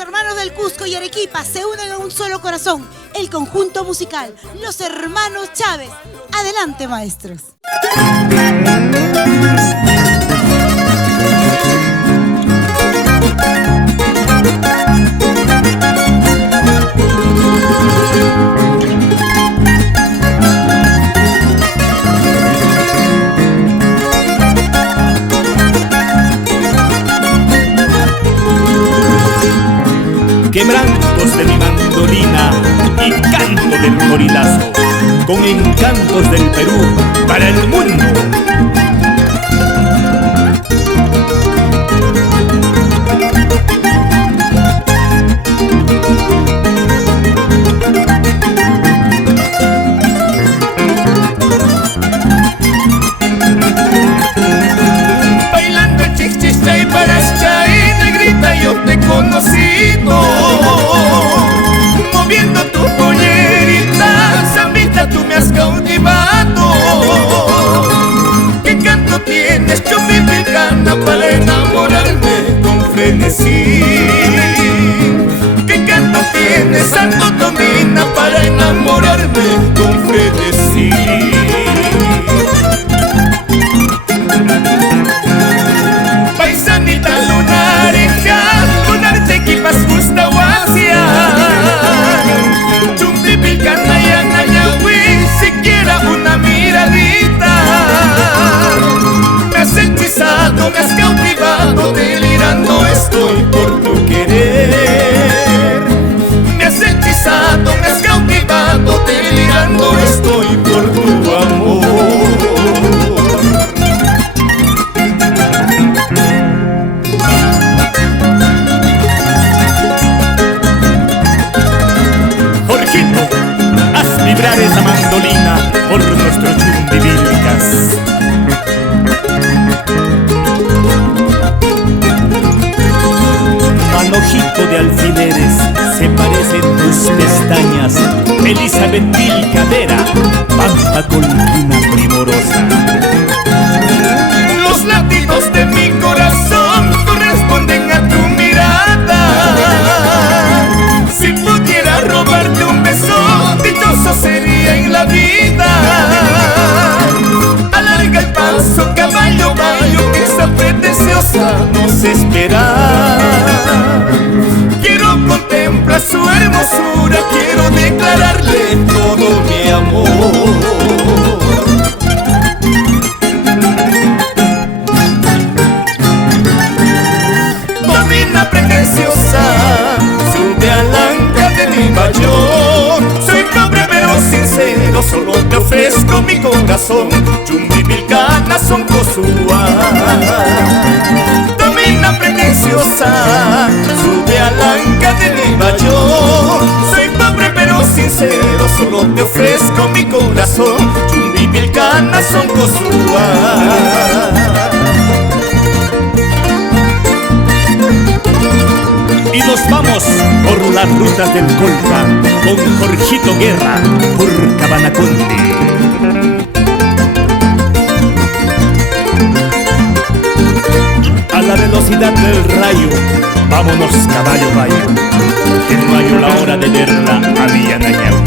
hermanos del Cusco y Arequipa se unen en un solo corazón, el conjunto musical, los hermanos Chávez. Adelante, maestros. Quebrantos de mi mandolina y canto del corilazo, con encantos del Perú para el mundo. Bailando el chichistay para chay, negrita, yo te he conocido. Moviendo tu pollerita, zambita, tú me has cautivado. ¿Qué canto tienes, chumipilcana, para enamorarme con frenesí? ¿Qué canto tienes, Santo Tomina, para enamorarme con frenesí? Paisanita lunareja, lunarte equipas gusta guasia. Chumpipilcana y anayahui, siquiera una miradita. Me has hechizado, me has cautivado, delirando estoy por tu querer. Me has hechizado, me has cautivado, delirando estoy por tu amor. Esa mandolina por nuestros chumbivilcas. Manojito de alfileres, se parecen tus pestañas, Elisabetil cadera, pampa colquina primorosa. Los latidos de mi corazón corresponden a tu mirada. Si pudiera robarte un beso, dichoso sería en la vida. Alarga el paso, caballo, bayo, que esa fe deseosa nos espera. Quiero contemplar su hermosura, quiero declararle todo mi amor. Domina pretenciosa, sube al anca de mi bayón. Soy pobre pero sincero, solo te ofrezco mi corazón. Chumbipilcana son cosúa. Domina pretenciosa, sube al anca de mi bayón. Soy pobre pero sincero, solo te ofrezco mi corazón. Chumbipilcana son cosúa. Y nos vamos por las rutas del Colca con Jorgito Guerra por Cabanaconde. A la velocidad del rayo, vámonos caballo bayo, que no hay la hora de verla había dañado.